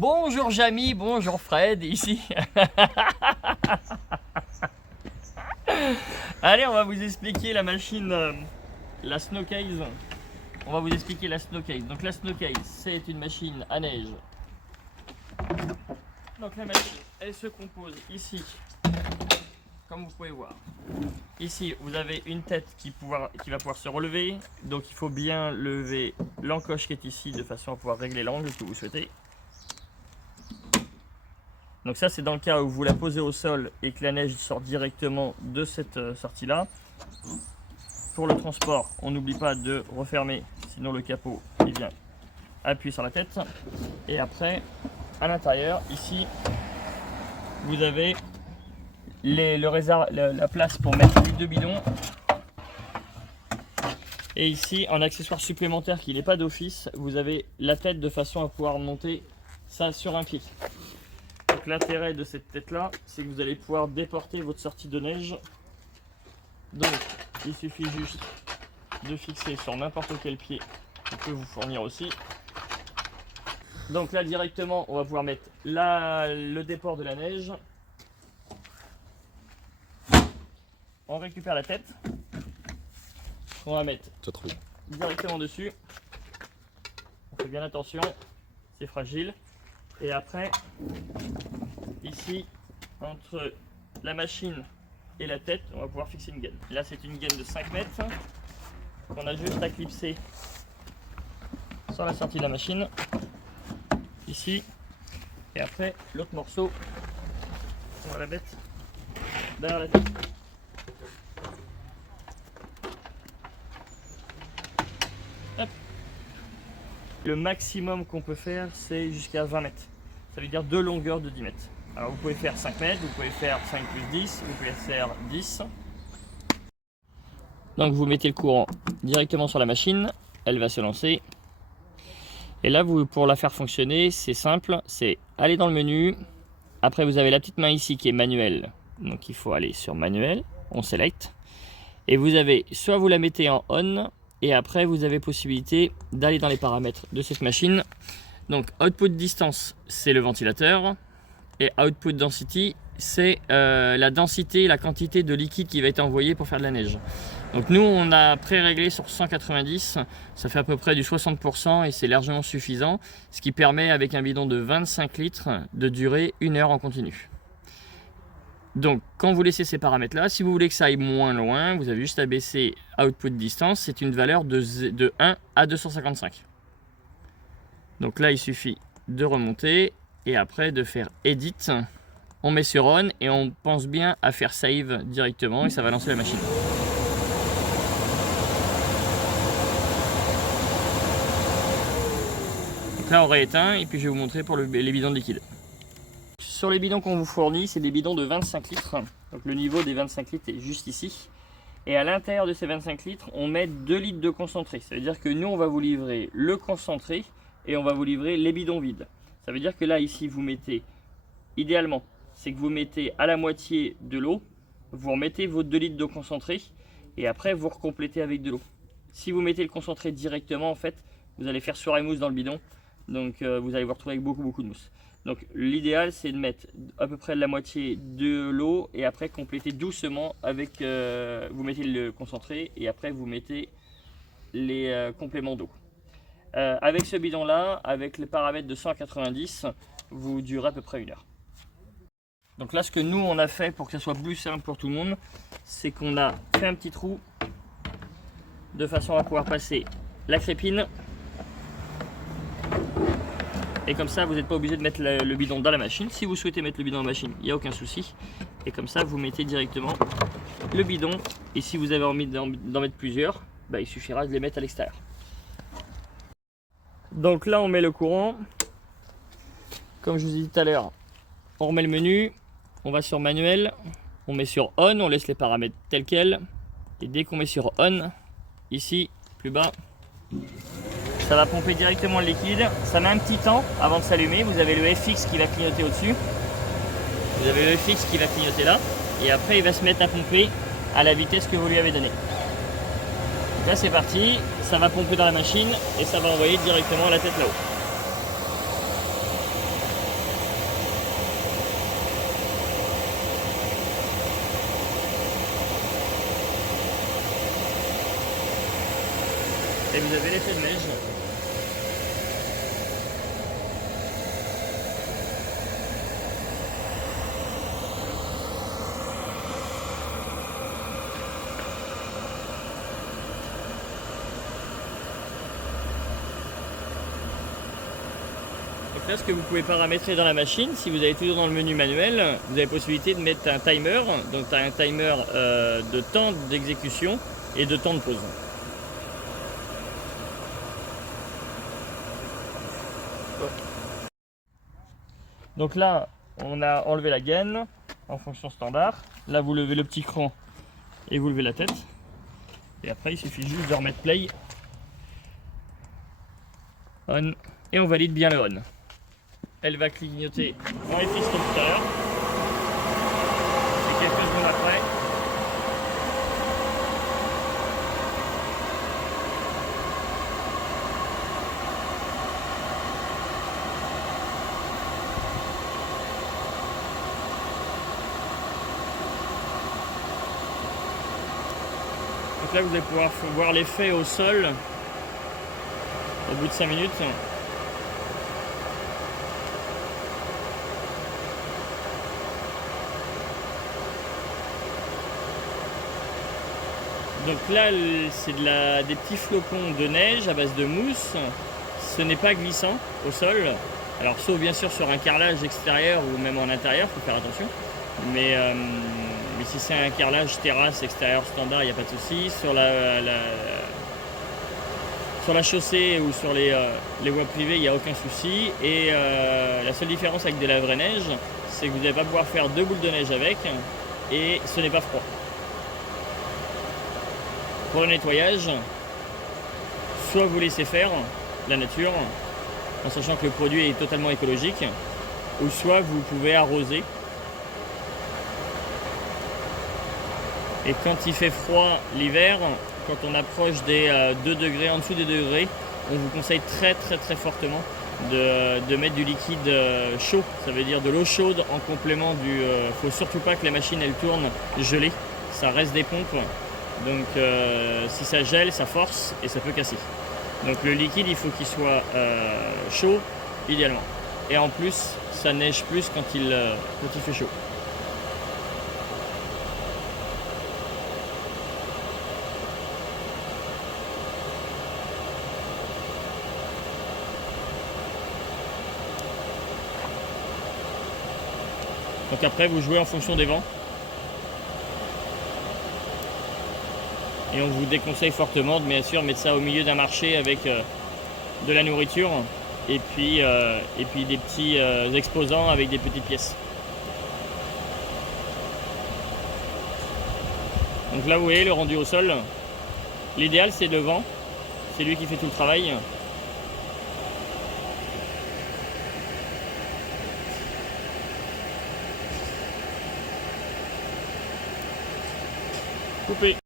Bonjour Jamy, bonjour Fred, ici. Allez, on va vous expliquer la machine, la Snowcase. On va vous expliquer la Snowcase. Donc la Snowcase, c'est une machine à neige. Donc la machine, elle se compose ici, comme vous pouvez voir. Ici, vous avez une tête qui va pouvoir se relever. Donc il faut bien lever l'encoche qui est ici de façon à pouvoir régler l'angle que vous souhaitez. Donc ça, c'est dans le cas où vous la posez au sol et que la neige sort directement de cette sortie-là. Pour le transport, on n'oublie pas de refermer, sinon le capot il vient appuyer sur la tête. Et après, à l'intérieur, ici, vous avez la place pour mettre les deux bidons. Et ici, en accessoire supplémentaire qui n'est pas d'office, vous avez la tête de façon à pouvoir monter ça sur un pied. Donc l'intérêt de cette tête là, c'est que vous allez pouvoir déporter votre sortie de neige. Donc il suffit juste de fixer sur n'importe quel pied qui peut vous fournir aussi. Donc là directement on va pouvoir mettre le déport de la neige. On récupère la tête. On va mettre directement dessus. On fait bien attention, c'est fragile. Et après, ici, entre la machine et la tête, on va pouvoir fixer une gaine. Là, c'est une gaine de 5 mètres qu'on a juste à clipser sur la sortie de la machine. Ici. Et après, l'autre morceau, on va la mettre derrière la tête. Hop. Le maximum qu'on peut faire, c'est jusqu'à 20 mètres. Ça veut dire deux longueurs de 10 mètres. Alors vous pouvez faire 5 mètres, vous pouvez faire 5 plus 10, vous pouvez faire 10. Donc vous mettez le courant directement sur la machine, elle va se lancer. Et là, pour la faire fonctionner, c'est simple, c'est aller dans le menu. Après vous avez la petite main ici qui est manuelle. Donc il faut aller sur manuel, on select. Et vous avez, soit vous la mettez en on, et après vous avez possibilité d'aller dans les paramètres de cette machine. Donc output distance, c'est le ventilateur, et output density, c'est la densité, la quantité de liquide qui va être envoyé pour faire de la neige. Donc nous on a pré-réglé sur 190, ça fait à peu près du 60% et c'est largement suffisant, ce qui permet avec un bidon de 25 litres de durer 1 heure en continu. Donc quand vous laissez ces paramètres là, si vous voulez que ça aille moins loin, vous avez juste à baisser output distance, c'est une valeur de 1 à 255. Donc là il suffit de remonter et après de faire edit, on met sur on et on pense bien à faire save directement et ça va lancer la machine. Donc là on rééteint et puis je vais vous montrer pour les bidons de liquide. Sur les bidons qu'on vous fournit, c'est des bidons de 25 litres. Donc le niveau des 25 litres est juste ici. Et à l'intérieur de ces 25 litres, on met 2 litres de concentré. Ça veut dire que nous, on va vous livrer le concentré et on va vous livrer les bidons vides. Ça veut dire que là, ici, vous mettez, idéalement, c'est que vous mettez à la moitié de l'eau, vous remettez vos 2 litres de concentré et après, vous recomplétez avec de l'eau. Si vous mettez le concentré directement, en fait, vous allez faire soirée mousse dans le bidon. Donc, vous allez vous retrouver avec beaucoup de mousse. Donc l'idéal c'est de mettre à peu près la moitié de l'eau et après compléter doucement avec, vous mettez le concentré et après vous mettez les compléments d'eau. Avec ce bidon là, avec les paramètres de 190, vous durez à peu près 1 heure. Donc là ce que nous on a fait pour que ça soit plus simple pour tout le monde, c'est qu'on a fait un petit trou de façon à pouvoir passer la crépine. Et comme ça, vous n'êtes pas obligé de mettre le bidon dans la machine. Si vous souhaitez mettre le bidon dans la machine, il n'y a aucun souci. Et comme ça, vous mettez directement le bidon. Et si vous avez envie d'en mettre plusieurs, bah, il suffira de les mettre à l'extérieur. Donc là, on met le courant. Comme je vous ai dit tout à l'heure, on remet le menu. On va sur manuel. On met sur on. On laisse les paramètres tels quels. Et dès qu'on met sur on, ici, plus bas, ça va pomper directement le liquide. Ça met un petit temps avant de s'allumer. Vous avez le FX qui va clignoter au-dessus. Vous avez le FX qui va clignoter là. Et après, il va se mettre à pomper à la vitesse que vous lui avez donnée. Là, c'est parti. Ça va pomper dans la machine et ça va envoyer directement la tête là-haut. et vous avez l'effet de neige. Donc là, ce que vous pouvez paramétrer dans la machine, si vous avez toujours dans le menu manuel, vous avez possibilité de mettre un timer, donc tu as un timer de temps d'exécution et de temps de pause. Donc là, on a enlevé la gaine en fonction standard. Là, vous levez le petit cran et vous levez la tête. Et après, il suffit juste de remettre play, on, et on valide bien le on. Elle va clignoter dans les pistons tout à l'heure. Et quelques secondes après, donc là vous allez pouvoir voir l'effet au sol au bout de 5 minutes. Donc là, c'est des petits flocons de neige à base de mousse. Ce n'est pas glissant au sol. Alors, sauf bien sûr sur un carrelage extérieur ou même en intérieur, il faut faire attention. Mais si c'est un carrelage terrasse extérieur standard, il n'y a pas de souci. Sur la chaussée ou sur les voies privées, il n'y a aucun souci. Et la seule différence avec de la vraie neige, c'est que vous n'allez pas pouvoir faire 2 boules de neige avec et ce n'est pas froid. Pour le nettoyage, soit vous laissez faire la nature, en sachant que le produit est totalement écologique, ou soit vous pouvez arroser. Et quand il fait froid l'hiver, quand on approche des 2 degrés, en dessous des 2 degrés, on vous conseille très fortement de mettre du liquide chaud, ça veut dire de l'eau chaude en complément du... faut surtout pas que la machine elle tourne gelée, ça reste des pompes. Donc si ça gèle, ça force et ça peut casser. Donc le liquide, il faut qu'il soit chaud, idéalement. Et en plus, ça neige plus quand il fait chaud. Donc après, vous jouez en fonction des vents. Et on vous déconseille fortement de bien sûr mettre ça au milieu d'un marché avec de la nourriture et puis des petits exposants avec des petites pièces. Donc là vous voyez le rendu au sol. L'idéal c'est le vent, c'est lui qui fait tout le travail. Coupé.